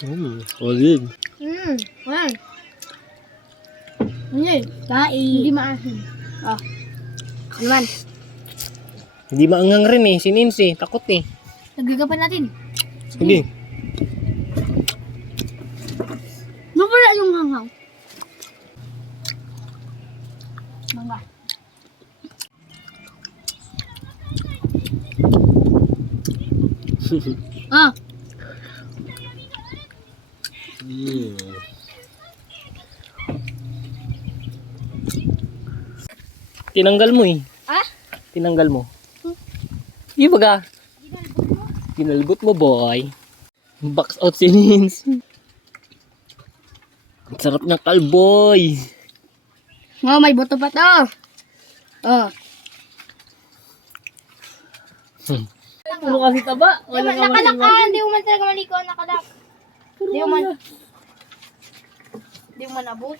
Solid. Ayan. Hindi. Hindi maasin. Oh. Ano man? Hindi maangang rin eh. Si Nancy, takot eh. Nagagapan natin. Sige. Nawala yung hanghang. Mangga. Ah. Tinanggal mo eh. Ah? Tinanggal mo. Di ba ga? Ginalbot mo boy. Box out si Nancy. Ang sarap ng kalboy. Oh, may buto pa to. Oh. Ano kasi taba? Nakalak ka. Hindi mo man talaga maliko. Nakalak. Hindi mo man abot.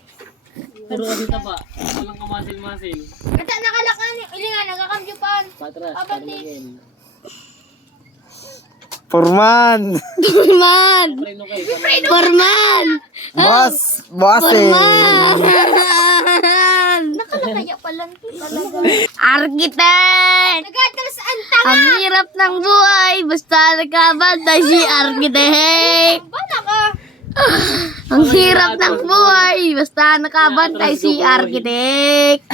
Pero kasi taba. Walang kamasil-masil. Kata nakalak ka. Ili nga, nagkakamdyupan. Patras. Abati. Forman! Forman! Preno kayo. Forman! Boss! Bossing! Forman! Nakalakaya pala talaga. Architect! Nagkatras ang tanga! Ang hirap ng buhay. Basta nakabantay si Architect. Bala ka! Ang hirap ng buhay. Basta nakabantay si Architect.